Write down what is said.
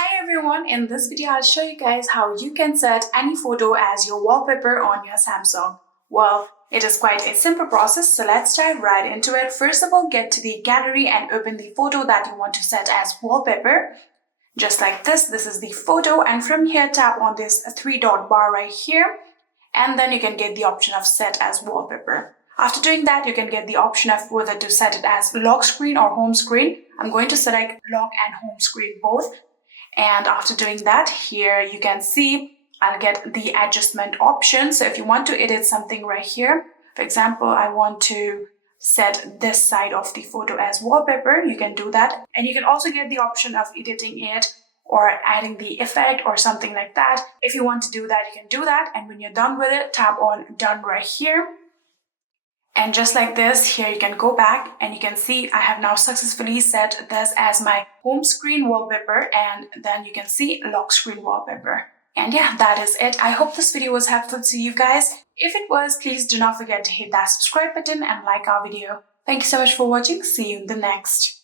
Hi everyone, in this video I'll show you guys how you can set any photo as your wallpaper on your Samsung. Well, it is quite a simple process, so let's dive right into it. First of all, get to the gallery and open the photo that you want to set as wallpaper. Just like this is the photo, and from here tap on this three-dot bar right here, and then you can get the option of set as wallpaper. After doing that, you can get the option of whether to set it as lock screen or home screen. I'm going to select lock and home screen both. And after doing that, here you can see I'll get the adjustment option. So if you want to edit something right here, for example, I want to set this side of the photo as wallpaper, you can do that. And you can also get the option of editing it or adding the effect or something like that. If you want to do that, you can do that. And when you're done with it, tap on done right here. And just like this, here you can go back and you can see I have now successfully set this as my home screen wallpaper, and then you can see lock screen wallpaper. And yeah, that is it. I hope this video was helpful to you guys. If it was, please do not forget to hit that subscribe button and like our video. Thank you so much for watching. See you in the next.